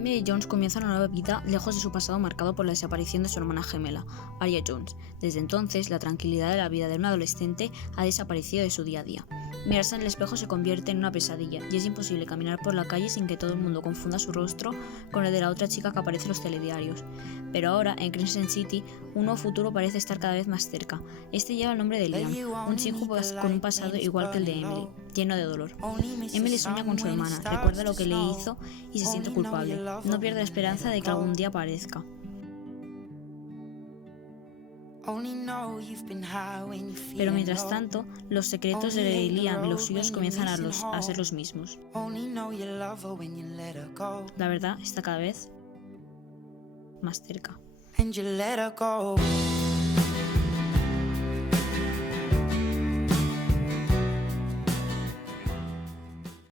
Emily Jones comienza una nueva vida lejos de su pasado marcado por la desaparición de su hermana gemela, Aria Jones. Desde entonces, la tranquilidad de la vida de un adolescente ha desaparecido de su día a día. Mirarse en el espejo se convierte en una pesadilla y es imposible caminar por la calle sin que todo el mundo confunda su rostro con el de la otra chica que aparece en los telediarios. Pero ahora, en Crescent City, un nuevo futuro parece estar cada vez más cerca. Este lleva el nombre de Liam, un chico con un pasado igual que el de Emily, lleno de dolor. Emily sueña con su hermana, recuerda lo que le hizo y se siente culpable. No pierde la esperanza de que algún día aparezca. Pero mientras tanto, los secretos de Liam y los suyos comienzan a ser los mismos. La verdad está cada vez más cerca.